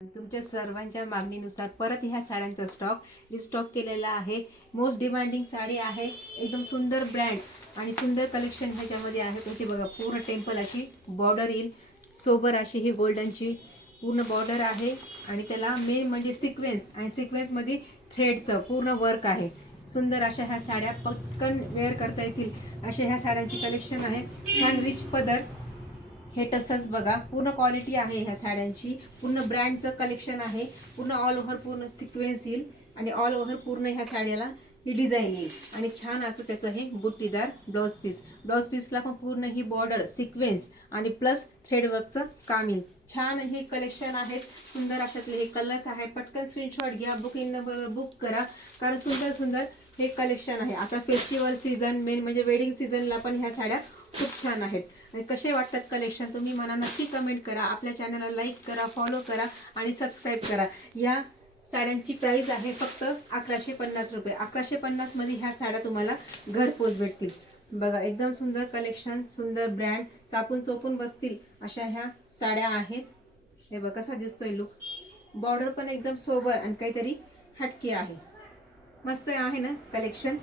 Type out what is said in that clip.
तुमच्या सर्वांच्या मागणीनुसार परत ह्या साड्यांचा स्टॉक रिस्टॉक केलेला आहे। मोस्ट डिमांडिंग साडी आहे, एकदम सुंदर ब्रँड आणि सुंदर कलेक्शन ह्याच्यामध्ये आहे। तुमची बघा पूर्ण टेम्पल अशी बॉर्डर येईल, सोबर अशी ही गोल्डनची पूर्ण बॉर्डर आहे आणि त्याला मेन म्हणजे सिक्वेन्स आणि सिक्वेन्समध्ये थ्रेडचं पूर्ण वर्क आहे। सुंदर अशा ह्या साड्या पटकन वेअर करता येतील अशा ह्या साड्यांची कलेक्शन आहे। छान रिच पदर, हे टसच बघा पूर्ण क्वालिटी आहे ह्या साड्यांची, पूर्ण ब्रँडचं कलेक्शन आहे। पूर्ण ऑल ओव्हर पूर्ण सिक्वेन्स येईल आणि ऑल ओव्हर पूर्ण ह्या साड्याला ही डिझाईन येईल आणि छान असं त्याचं हे बुट्टीदार ब्लाउज पीसला पण पूर्ण ही बॉर्डर सिक्वेन्स आणि प्लस थ्रेडवर्कचं काम येईल। छान हे कलेक्शन आहेत, सुंदर अशातले हे कलर्स आहेत। पटकन स्क्रीनशॉट घ्या, बुकिंग नंबरवर बुक करा, कारण सुंदर सुंदर हे कलेक्शन आहे। आता फेस्टिवल सीझन मेन म्हणजे वेडिंग सीझनला पण ह्या साड्या खूप छान आहेत। आणि कसे वाटतात कलेक्शन तुम्ही मला नक्की कमेंट करा, आपल्या चॅनलला लाईक करा, फॉलो करा आणि सबस्क्राईब करा। या साड्यांची प्राइस आहे फक्त 1150 रुपये। 1150 मध्ये ह्या साड्या तुम्हाला घरपोच भेटतील। बघा एकदम सुंदर कलेक्शन, सुंदर ब्रँड, चापून चोपून बसतील अशा ह्या साड्या आहेत। हे बघा कसा दिसतोय लुक, बॉर्डर पण एकदम सोबर आणि काहीतरी हटके आहे, मस्त आहे ना कलेक्शन।